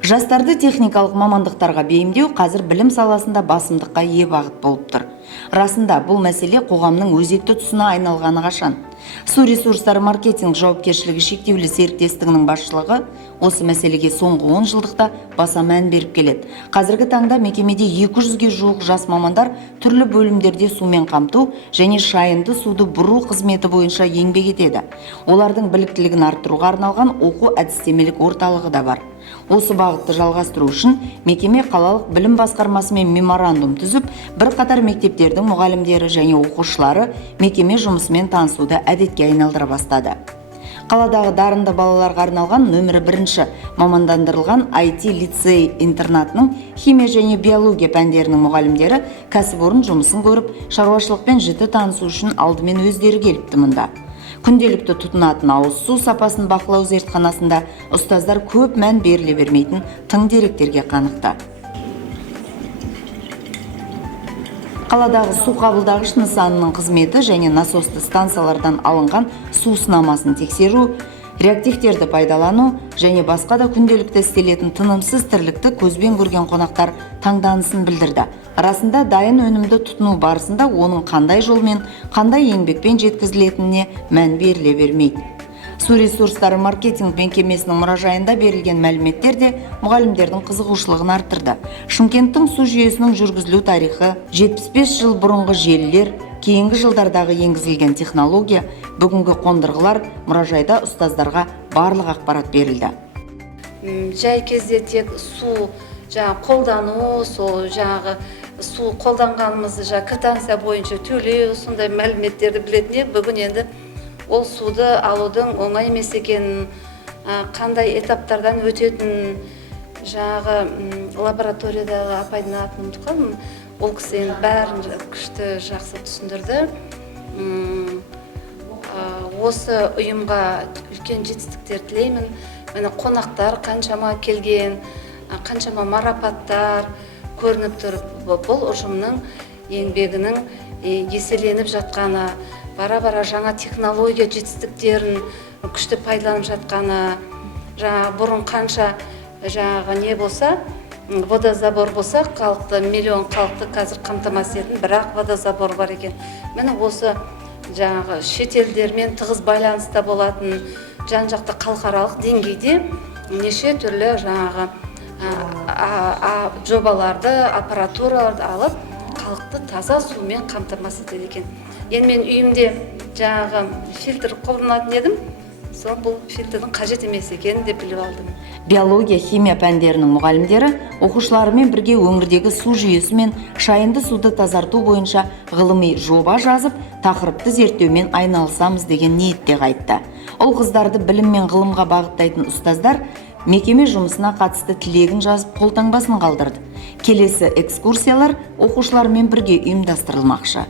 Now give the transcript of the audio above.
Жастарды техникалық мамандықтарға бейімдеу қазір білім саласында басымдыққа ие бағыт болып тұр. Расында бұл мәселе қоғамның өзекті тұсына айналғаны қашан. Су ресурстары маркетинг жауапкершілігі шектеулі серіктестігінің басшылығы осы мәселеге соңғы 10 жылдықта баса мән беріп келеді. Қазіргі таңда мекемеде 200-ге жуық жас мамандар түрлі бөлімдерде сумен қамту және шайынды суды бұру қызметі бойынша еңбек етеді. Олардың біліктілігін арттыруға арналған оқу әдістемелік орталығы да бар. Осы бағытты жалғастыру үшін мекеме қалалық білім басқармасымен меморандум түзіп, бірқатар мектептердің мұғалімдері және оқушылары мекеме жұмысымен танысуды әдетке айналдыра бастады. Қаладағы дарынды балаларға арналған нөмірі 1 мамандандырылған IT лицей интернатының химия және биология пәндерінің мұғалімдері кәсіпорын жұмысын көріп, шаруашылықпен жіті танысу үшін алдымен өздері келіпті мұнда. Күнделікті тұтынатын ауыз су сапасын бақылау зертханасында ұстаздар көп мән беріле бермейтін тың деректерге қанықты. Қаладағы су қабылдағыш нысанының қызметі және насосты станциялардан алынған су сынамасын тексеру, реактивтерді пайдалану және басқа да күнделікті істелетін тынымсыз тірлікті көзбен көрген қонақтар таңданысын білдірді. Расында дайын өнімді тұтыну барысында оның қандай жолмен, қандай еңбекпен жеткізілетініне мән беріле бермейді. Су ресурстары маркетинг мекемесінің мұражайында берілген мәліметтер де мұғалімдердің қызығушылығын арттырды. Шымкенттің су жүйесінің жүргізілу тарихы, 75 жыл бұрынғы желілер, кейінгі жылдардағы енгізілген технология, бүгінгі қондырғылар мұражайда ұстаздарға барлық ақпарат берілді. Жай кезде тек су қолдану, су қолданғанымызды квитанция бойынша төлеу, сондай мәліметтерді білетіне, бүгін енді ол суды алудың оңай емес екенін, қандай этаптардан өтетін, лабораториядағы апайдың атын ұмытқанмын, ол кісі бәрін күшті жақсы түсіндірді. Осы ұйымға үлкен жетістіктер тілеймін. Мені қонақтар қаншама келген, қаншама марапаттар көрініп тұр. Бұл ұжымның еңбегінің еселеніп жатқаны, бара-бара жаңа технология жетістіктерін күшті пайдаланып жатқаны, бұрын қанша не болса, водозабор болса, миллион халықты қазір қамтамасыз етін, бірақ водозабор бар екен. Мені осы шетелдермен тығыз байланыста болатын, жан-жақты халықаралық деңгейде неше түрлі жобаларды, аппаратураларды алып, халықты таза сумен қамтамасыз етеді екен. Енді мен үйімде фильтр қолданатын едім, сол бұл фильтрдің қажет емес екенін деп біліп алдым. Биология, химия пәндерінің мұғалімдері оқушыларымен бірге өңірдегі су жүйесі мен шайынды суды тазарту бойынша ғылыми жоба жазып, тақырыпты зерттеумен айналысамыз деген ниетте қайтты. Ол қыздарды білім мен ғылымға бағыттайтын ұстаздар мекеме жұмысына қатысты тілегін жазып, қолтаңбасын қалдырды. Келесі экскурсиялар оқушылармен бірге ұйымдастырылмақшы.